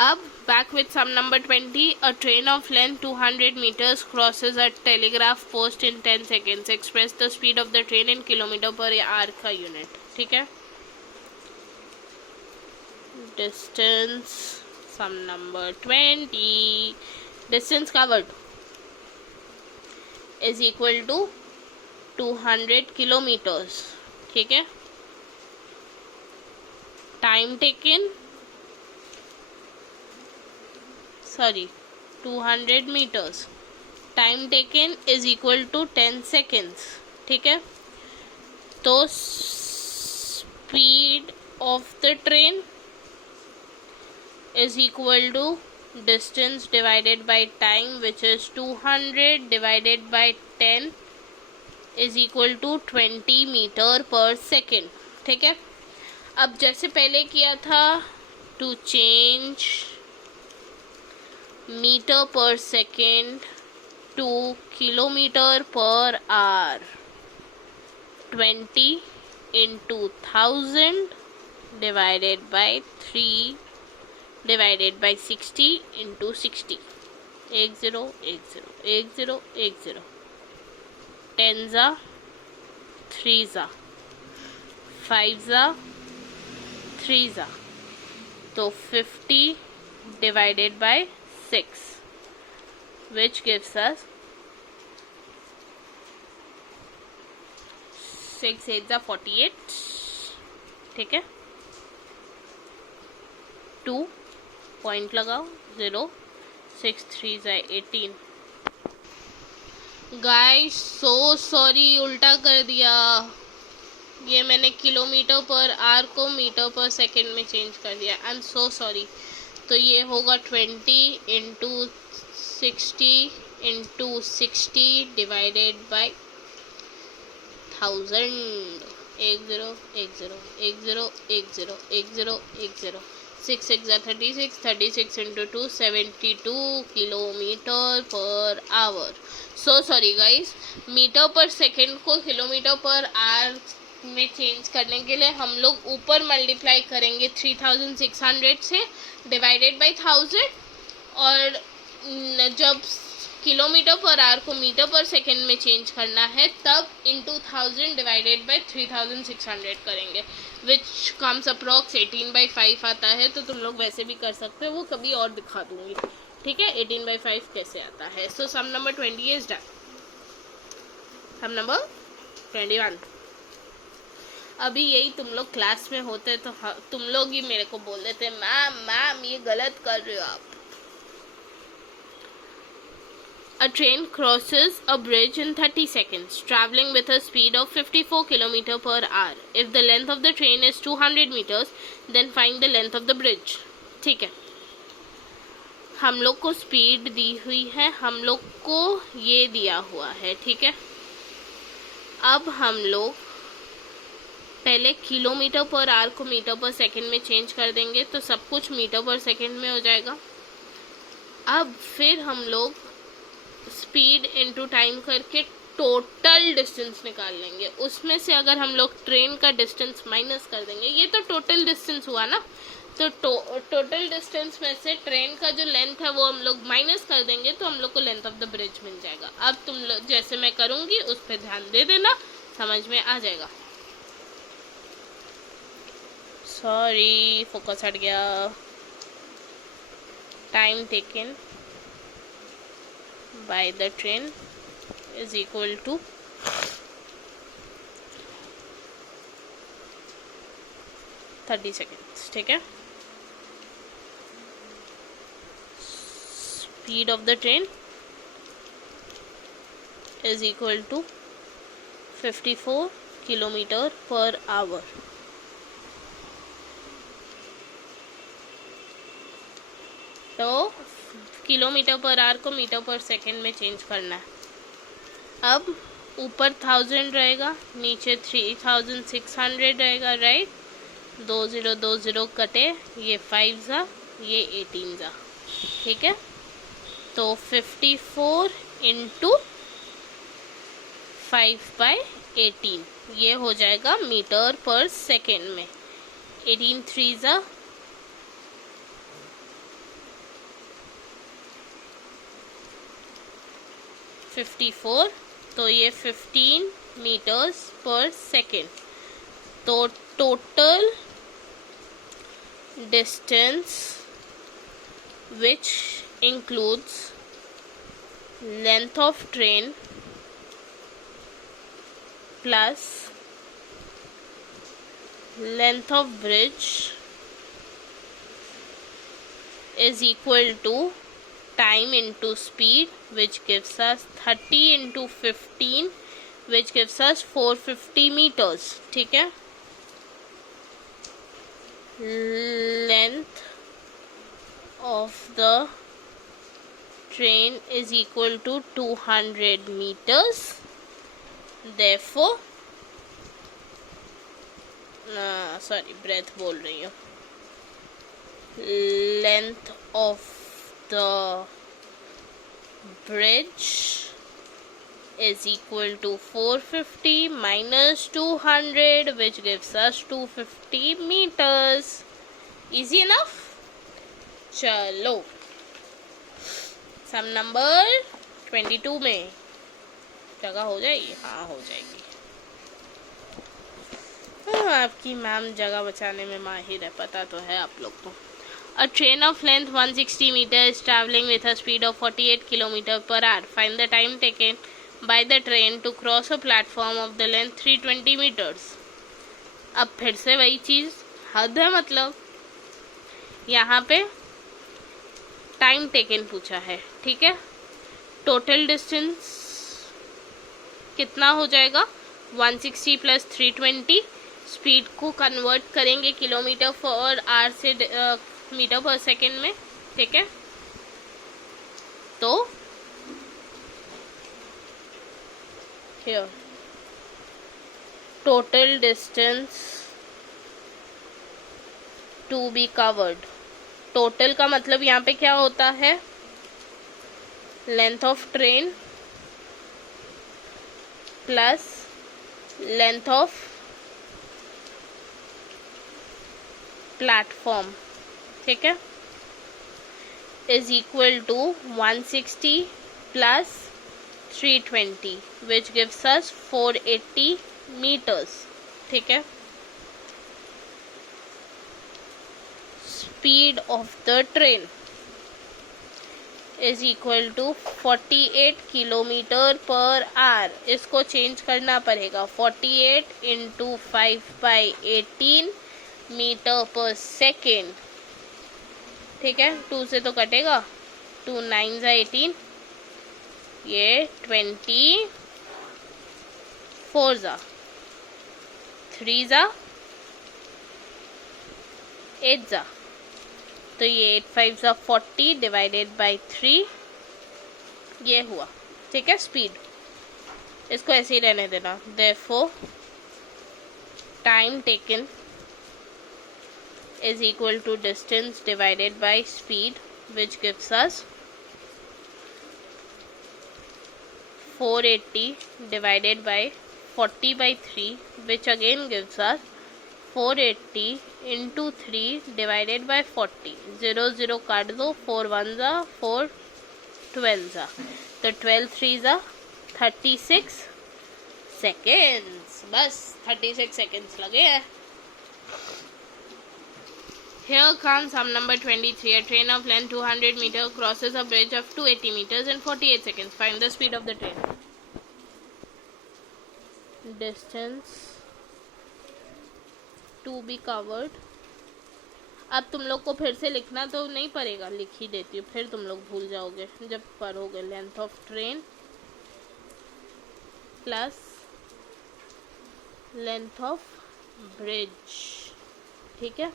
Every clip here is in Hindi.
अब back with sum number 20. A train of length 200 meters crosses a telegraph post in 10 seconds. Express the speed of the train in kilometre per our का यूनिट. ठीक है. Distance sum number 20. Distance covered is equal to 200 kilometers. ठीक है. Time taken 200 meters. Time taken is equal to 10 seconds. ठीक है. तो speed of the train is equal to distance divided by time, which is 200 divided by 10 is equal to 20 meter per second. ठीक है. अब जैसे पहले किया था, to change metre per second to kilometre per our, 20 into 1000 divided by 3 divided by 60 into 60. 10 10 10 10 za 3 za 5 za 3 za, तो 50 divided by 6, which gives us 6 8 48. ठीक है. 2 पॉइंट लगाओ, 0 6 3 18. गाइस सो सॉरी, उल्टा कर दिया. ये मैंने किलोमीटर पर आवर को मीटर पर सेकंड में चेंज कर दिया. I am so sorry. तो ये होगा 20 into 60 divided by 1000. 10 10 10 10 10 6 6 36 into 2 72 kilometre per hour. So sorry guys, metre per second को किलोमीटर पर आवर में चेंज करने के लिए हम लोग ऊपर मल्टीप्लाई करेंगे 3600 से डिवाइडेड बाई 1000, और जब किलोमीटर पर आवर को मीटर पर सेकेंड में चेंज करना है तब इंटू 1000 डिवाइडेड बाई 3600 करेंगे, विच कम्स अप्रॉक्स 18/5 आता है. तो तुम लोग वैसे भी कर सकते हो, वो कभी और दिखा दूंगी. ठीक है. 18/5 कैसे आता है. So sum number 20 is done. Sum number 21. अभी यही तुम लोग क्लास में होते तो तुम लोग ही मेरे को बोल देते, मैम ये गलत कर रहे हो आप. A train crosses a bridge in 30 seconds, traveling with a speed of 54 km per hour. If the length of the train is 200 meters, then find the length of the bridge. ठीक है. हम लोग को स्पीड दी हुई है, हम लोग को ये दिया हुआ है. ठीक है. अब हम लोग पहले किलोमीटर पर आवर को मीटर पर सेकंड में चेंज कर देंगे, तो सब कुछ मीटर पर सेकंड में हो जाएगा. अब फिर हम लोग स्पीड इनटू टाइम करके टोटल डिस्टेंस निकाल लेंगे. उसमें से अगर हम लोग ट्रेन का डिस्टेंस माइनस कर देंगे, ये तो टोटल डिस्टेंस हुआ ना, तो टोटल डिस्टेंस में से ट्रेन का जो लेंथ है वो हम लोग माइनस कर देंगे, तो हम लोग को लेंथ ऑफ द ब्रिज मिल जाएगा. अब तुम लोग जैसे मैं करूँगी उस पर ध्यान दे देना, समझ में आ जाएगा. सॉरी, फोकस हट गया. Time taken by the train is equal to 30 seconds. ठीक है. Speed of the train is equal to 54 kilometre per hour. तो किलोमीटर पर आवर को मीटर पर सेकंड में चेंज करना है. अब ऊपर 1000 रहेगा, नीचे 3600 रहेगा. राइट. 2 0 2 0 कटे, ये 5 जा, ये 18 जा. ठीक है. तो 54 इंटू 5/18 ये हो जाएगा मीटर पर सेकेंड में. 18 3 जा 54, तो ये 15 meters per second. तो total distance which includes length of train plus length of bridge is equal to time into speed, which gives us 30 into 15, which gives us 450 meters. ठीक है, length of the train is equal to 200 meters. Therefore, breath बोल रही हूँ. Length of the bridge is equal to 450 minus 200, which gives us 250 meters. Easy enough? चलो, सम नंबर 22 में जगह हो जाएगी. हाँ, हो जाएगी. आपकी मैम जगह बचाने में माहिर है, पता तो है आप लोग को. A train of length 160 meters is traveling with a speed of 48 km per hour. Find the time taken by the train to cross a platform of the length 320 meters. अब फिर से वही चीज़, हद है. मतलब यहाँ पे टाइम टेकन पूछा है. ठीक है, टोटल डिस्टेंस कितना हो जाएगा? 160 प्लस 320. स्पीड को कन्वर्ट करेंगे किलोमीटर पर आवर से मीटर पर सेकेंड में. ठीक है, तो here total distance to be covered. Total का मतलब यहाँ पे क्या होता है? Length of train plus length of platform. ठीक है, is equal to 160 plus 320, which gives us 480 meters. ठीक है, speed of the train is equal to 48 kilometre per hour. इसको चेंज करना पड़ेगा. 48 इंटू 5/18 मीटर पर सेकेंड. ठीक है, 2 से तो कटेगा. 2 9 18, ये 24 3 8, तो ये 8 5 40 डिवाइडेड बाई 3, ये हुआ. ठीक है, स्पीड. इसको ऐसे ही रहने देना. Therefore time taken is equal to distance divided by speed, which gives us 480 divided by 40/3, which again gives us 480 into 3 divided by 40. 0 0 काट दो. 4 1 4 12 तो 12 3 36 seconds. बस 36 seconds लगे हैं. Here comes sum number 23. A train of length 200 meters crosses a bridge of 280 meters in 48 seconds. Find the speed of the train. Distance to be covered. अब तुम लोग को फिर से लिखना तो नहीं पड़ेगा, लिख ही देती हूँ, फिर तुम लोग भूल जाओगे जब पढ़ोगे. Length of train plus length of bridge. ठीक है,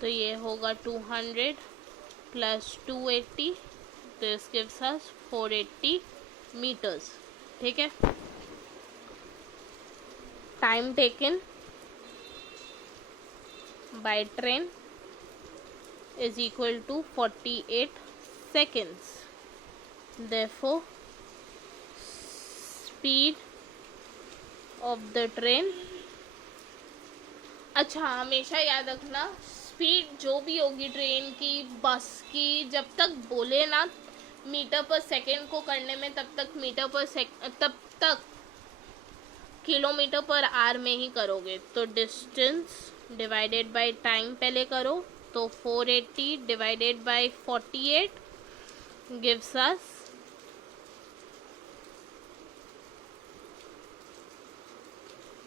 तो ये होगा 200 प्लस 280, तो दिस गिव्स अस 480 meters. ठीक है, time taken by train is equal to 48 seconds. Therefore, speed of the train. अच्छा, हमेशा याद रखना, स्पीड जो भी होगी ट्रेन की, बस की, जब तक बोले ना मीटर पर सेकेंड को करने में तब तक किलोमीटर पर आवर में ही करोगे। तो डिस्टेंस डिवाइडेड बाय टाइम पहले करो, तो 480 divided by 48 gives us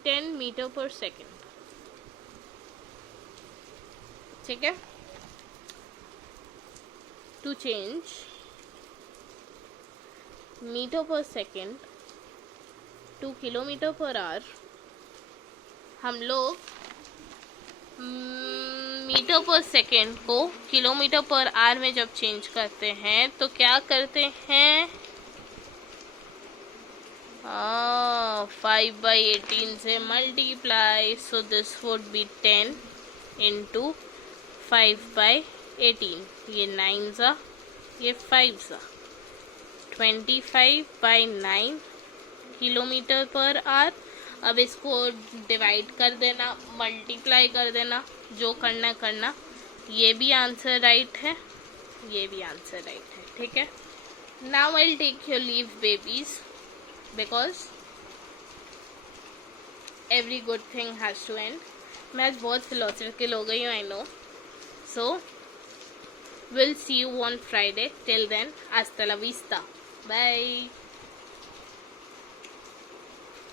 10 metre per second. ठीक है, to change metre per second to kilometre per hour, हम लोग मीटर पर सेकेंड को किलोमीटर पर आवर में जब चेंज करते हैं तो क्या करते हैं, 5/18 से multiply, so this would be 10 into 5/18, ये 9 सा, ये 5 सा, 25/9 किलोमीटर पर आवर। अब इसको डिवाइड कर देना, मल्टीप्लाई कर देना, जो करना। ये भी आंसर राइट है, ये भी आंसर राइट है। ठीक है, now I will take your leave babies, because every good thing has to end. मैं आज बहुत फिलोसफिकल हो गई हूँ, I know. So will see you on Friday, till then हasta la vista, बाय।